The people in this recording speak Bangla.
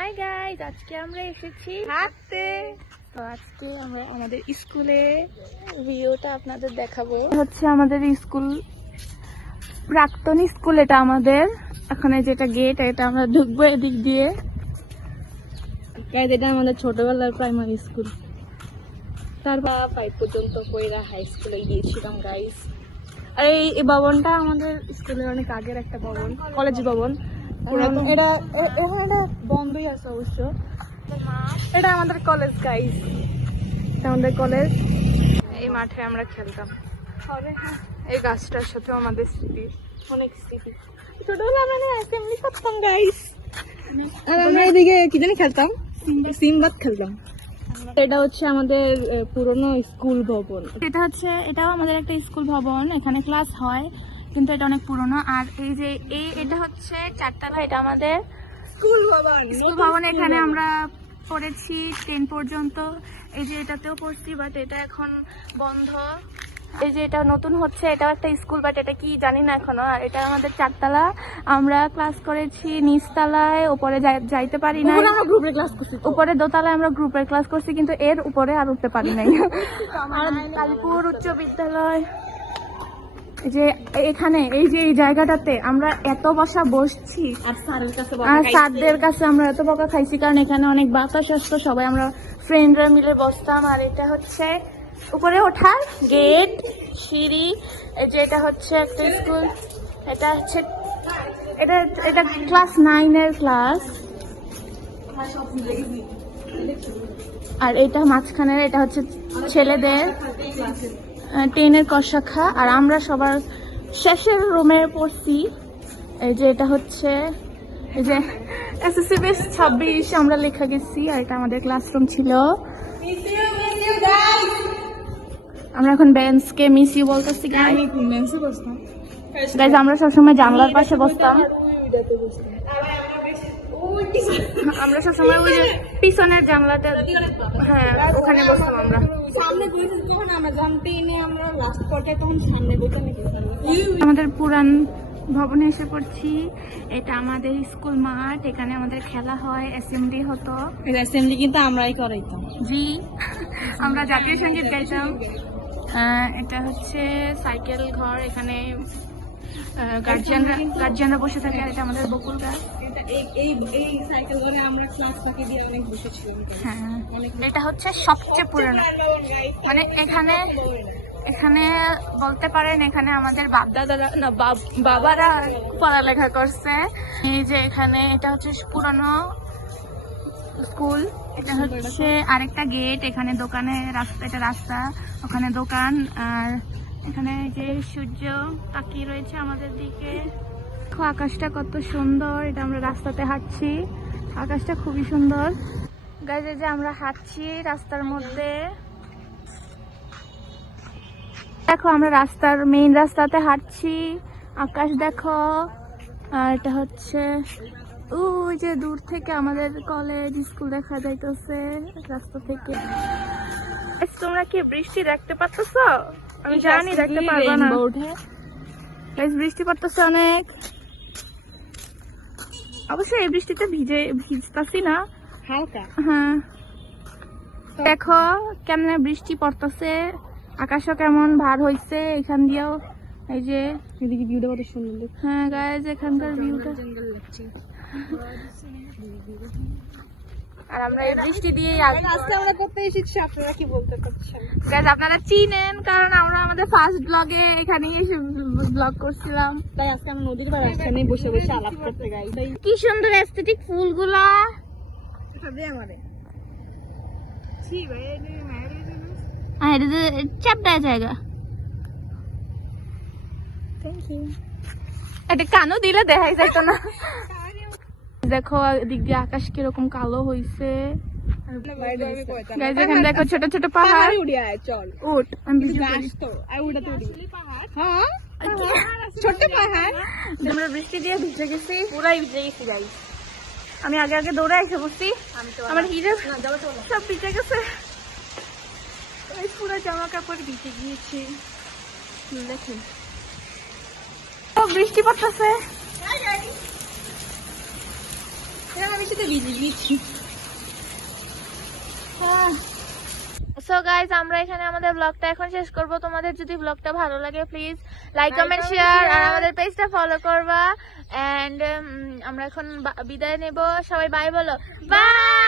হাই গাইস, আজকে আমরা এসেছি হাঁটতে। তো আজকে আমরা আমাদের স্কুলে ভিউটা আপনাদের দেখাবো। হচ্ছে আমাদের স্কুল, প্রাক্তন স্কুল এটা আমাদের। এখানে যেটা গেট, এটা আমরা ঢুকবো এদিক দিয়ে। এটা আমাদের ছোটবেলার প্রাইমারি স্কুল, তারপর 5 পর্যন্ত কইরা হাই স্কুলে গিয়েছিলাম গাইস। আর এই ভবনটা আমাদের স্কুলের অনেক আগের একটা ভবন, কলেজ ভবন। এটা বন্ধই আছে অবশ্য। এটা আমাদের কলেজ গাইস, এটা আমাদের কলেজ। এই মাঠে আমরা খেলতাম, এই গাছটার সাথে আমাদের স্মৃতি, অনেক স্মৃতি। ছোটবেলা মানে অ্যাসেম্বলি করতাম গাইস, আর আমরা এদিকে কি জানি খেলতাম, সিমবাত খেলতাম। এটা হচ্ছে আমাদের পুরনো স্কুল ভবন। এটাও আমাদের একটা স্কুল ভবন, এখানে ক্লাস হয়, কিন্তু এটা অনেক পুরনো। আর এই যে এটা হচ্ছে 4 তলা, এটা আমাদের স্কুল ভবন। এখানে আমরা পড়েছি 10 পর্যন্ত। এই যে এটাতেও পড়ছি, বাট এটা এখন বন্ধ। এই যে এটা নতুন হচ্ছে, এটাও একটা স্কুল, বাট এটা কি জানি না এখনো। আর এটা আমাদের 4 তলা, আমরা ক্লাস করেছি নিচতলায়, উপরে যাইতে পারি না। উপরে দোতলায় আমরা গ্রুপের ক্লাস করছি, কিন্তু এর উপরে আর উঠতে পারি নাই। আর কালীপুর উচ্চ বিদ্যালয়, যে এখানে এই যে এই জায়গাটাতে আমরা এত বসছি, আর স্যারদের কাছে আমরা এত বকা খাইছি, কারণ এখানে অনেক বাতাস আসতো, সবাই আমরা ফ্রেন্ডরা মিলে বসতাম। আর এটা হচ্ছে উপরে ওঠার গেট, সিঁড়ি। এই যে এটা হচ্ছে একটা স্কুল, এটা হচ্ছে এটা ক্লাস 9 এর ক্লাস। আর এটা মাঝখানের, এটা হচ্ছে ছেলেদের 10 এর ক শাখা। আর আমরা সবার শেষের রুমে পড়ছি। এই যে এটা হচ্ছে এই যে এসএসসি বেস 26 আমরা লেখা গেছি। আর এটা আমাদের ক্লাসরুম ছিল। আমরা এখন বেঞ্চকে মিস ইউ বলতেছি গাইজ। আমরা সবসময় জানলার পাশে বসতাম, আমরা সবসময় ওই যে পিছনের জানলাটা, হ্যাঁ ওখানে বসতাম আমরা। আমাদের পুরান ভবনে এসে পড়ছি। এটা আমাদের স্কুল মাঠ, এখানে আমাদের খেলা হয়, অ্যাসেম্বলি হতো। অ্যাসেম্বলি কিন্তু আমরাই করাইতাম, জি আমরা জাতীয় সঙ্গীত গাইতাম। এটা হচ্ছে সাইকেল ঘর, এখানে গার্জিয়ানরা বসে থাকে। এটা আমাদের বকুল গাছ। এই সাইকেল ঘরে আমরা ক্লাস ফাঁকি দিয়ে অনেক বসেছিলাম। হ্যাঁ, এটা হচ্ছে সবচেয়ে পুরনো, মানে এখানে বলতে পারেন এখানে আমাদের বাপদাদারা না বাবারা পড়ালেখা করছে। এই যে এখানে এটা হচ্ছে পুরনো স্কুল। এটা হচ্ছে আরেকটা গেট, এখানে দোকানে রাস্তা, এটা রাস্তা, ওখানে দোকান। আর এখানে যে সূর্য তাকিয়ে রয়েছে আমাদের দিকে। আকাশটা কত সুন্দর, এটা আমরা রাস্তাতে হাঁটছি, আকাশটা খুবই সুন্দর গাইজ। এই যে আমরা হাঁটছি রাস্তার মধ্যে, দেখো আমরা মেইন রাস্তাতে হাঁটছি, আকাশ দেখো। আর এটা হচ্ছে ওই যে দূর থেকে আমাদের কলেজ স্কুল দেখা যাইতেছে রাস্তা থেকে। তোমরা কি বৃষ্টি দেখতে পাচ্ছ? আমি জানি দেখতে পারবো না, বৃষ্টি পড়তেছে অনেক। অবশ্যই এই বৃষ্টিতে ভিজতাছি না, হালকা। হ্যাঁ দেখো কেমন বৃষ্টি পড়তেছে, আকাশও কেমন ভার হইছে। এখান দিয়েও এই যে এদিকে ভিউটা কত সুন্দর। হ্যাঁ গাইজ, এখানকার ভিউটা। আর আমরা এই বৃষ্টি দিয়ে আজকে আমরা করতে এসেছি, আপনারা কি বলতে পারছেন গাইজ? আপনারা চিনেন, কারণ আমরা আমাদের ফার্স্ট ব্লগে এখানেই এসে ব্লগ করছিলাম। তাই আজকে আমরা নদীর পাড়ে এখানে বসে বসে আলাপ করতে গাই। কি সুন্দর এস্থেটিক ফুলগুলা। চাপটা জায়গা, থ্যাংক ইউ। এটা কানো দিলে দেখাই যাইত না। দেখো দিক দিয়ে আকাশ কিরকম কালো হইছে। দেখো ছোট ছোট পাহাড়, ছোট পাহাড়। আমরা বৃষ্টি দিয়ে ভিজে গেছি, পুরাই ভিজে গেছি গাই। আমি আগে দৌড়ে এসে বসছি, আমার হিরো সব ভিজে গেছে, পুরো জামা কাপড় ভিজে গিয়েছি। দেখেন বৃষ্টি পড়তেছে। আমি সেটা বিজি হ্যাঁ। সো গাইজ আমরা এখানে আমাদের ব্লগটা এখন শেষ করব। তোমাদের যদি ব্লগটা ভালো লাগে প্লিজ লাইক কমেন্ট শেয়ার আর আমাদের পেজটা ফলো করবা। এন্ড আমরা এখন বিদায় নেব। সবাই বাই বলো, বাই।